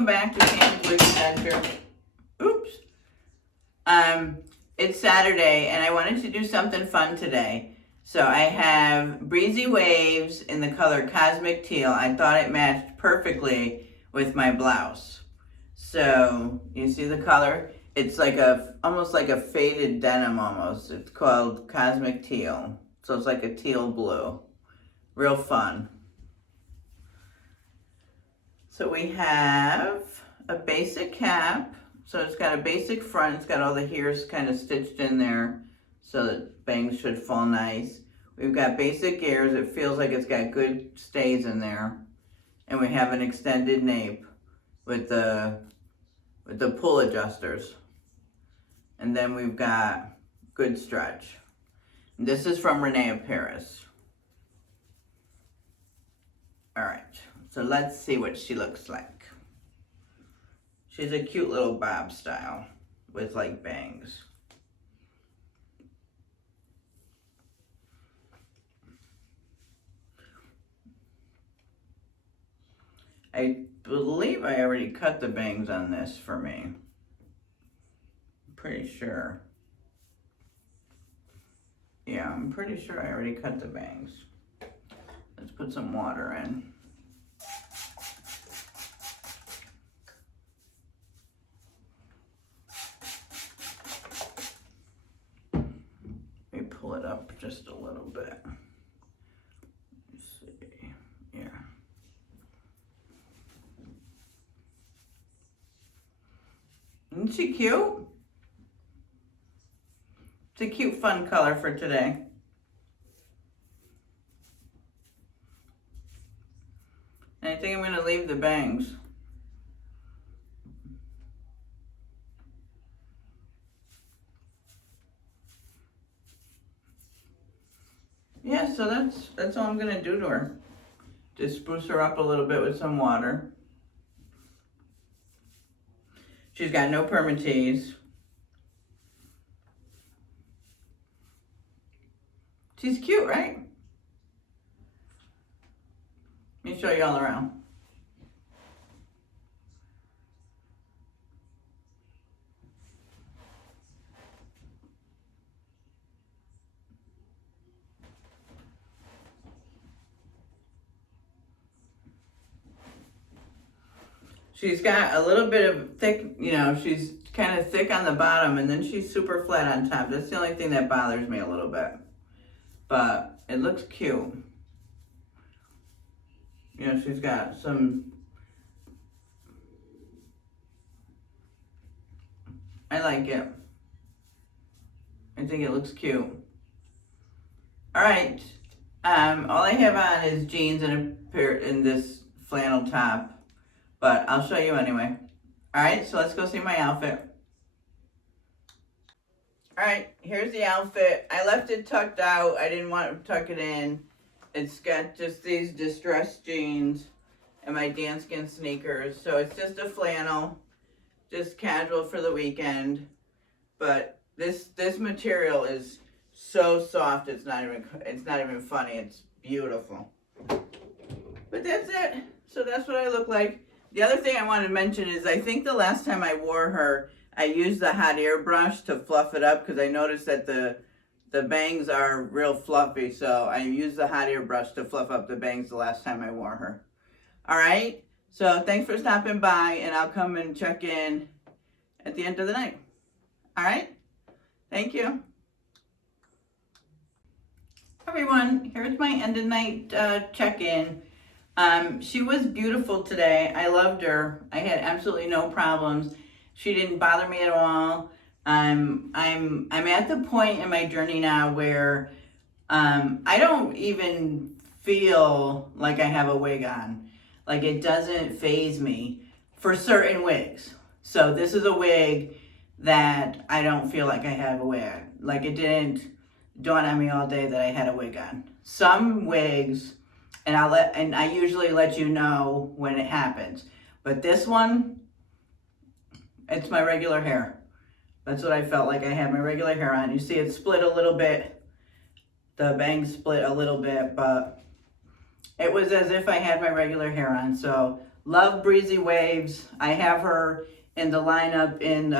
Welcome back to Shane's Wig Center. Oops. It's Saturday and I wanted to do something fun today. So I have Breezy Wavez in the color Cosmic Teal. I thought it matched perfectly with my blouse. So you see the color? It's like almost like a faded denim almost. It's called Cosmic Teal. So it's like a teal blue. Real fun. So we have a basic cap. So it's got a basic front. It's got all the hairs kind of stitched in there so that bangs should fall nice. We've got basic ears. It feels like it's got good stays in there. And we have an extended nape with the pull adjusters. And then we've got good stretch. And this is from Rene of Paris. All right, so let's see what she looks like. She's a cute little bob style with like bangs. I believe I already cut the bangs on this for me. I'm pretty sure. Yeah, I'm pretty sure I already cut the bangs. Let's put some water in. Let me pull it up just a little bit. Let's see. Yeah. Isn't she cute? It's a cute, fun color for today. And I think I'm going to leave the bangs. Yeah, so that's all I'm going to do to her. Just spruce her up a little bit with some water. She's got no permatease. She's cute, right? Let me show you all around. She's got a little bit of thick, you know, she's kind of thick on the bottom and then she's super flat on top. That's the only thing that bothers me a little bit. But it looks cute. You know, she's got some, I like it. I think it looks cute. All right, all I have on is jeans and a pair in this flannel top, but I'll show you anyway. All right, so let's go see my outfit. All right, here's the outfit. I left it tucked out. I didn't want to tuck it in. It's got just these distressed jeans and my danskin sneakers. So it's just a flannel, just casual for the weekend. But this material is so soft, it's not even funny. It's beautiful. But that's it. So that's what I look like. The other thing I want to mention is I think the last time I wore her, I used the hot air brush to fluff it up because I noticed that the bangs are real fluffy, so I used the hot air brush to fluff up the bangs the last time I wore her. All right, so thanks for stopping by, and I'll come and check in at the end of the night. All right, thank you. Everyone, here's my end of night check-in. She was beautiful today. I loved her. I had absolutely no problems. She didn't bother me at all. I'm at the point in my journey now where I don't even feel like I have a wig on. Like, it doesn't faze me for certain wigs. So this is a wig that I don't feel like I have a wig on. Like, it didn't dawn on me all day that I had a wig on. Some wigs, and I usually let you know when it happens. But this one, it's my regular hair. That's what I felt like. I had my regular hair on. You see it split a little bit. The bangs split a little bit, but it was as if I had my regular hair on. So Love Breezy Waves. I have her in the lineup in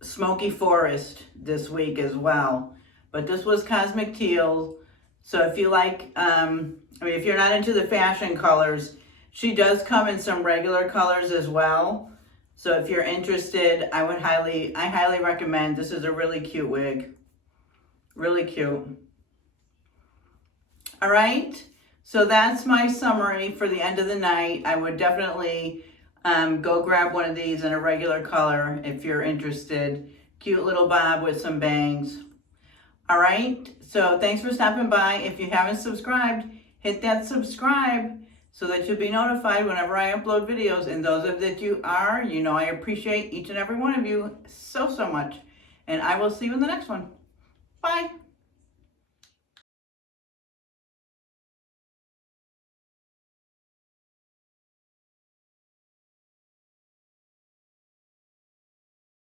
Smoky Forest this week as well. But this was Cosmic Teal. So if you like, if you're not into the fashion colors, she does come in some regular colors as well. So if you're interested, I highly recommend. This is a really cute wig. Really cute. All right. So that's my summary for the end of the night. I would definitely go grab one of these in a regular color if you're interested. Cute little bob with some bangs. All right. So thanks for stopping by. If you haven't subscribed, hit that subscribe so that you'll be notified whenever I upload videos. And those of that you are, you know I appreciate each and every one of you so much. And I will see you in the next one. Bye.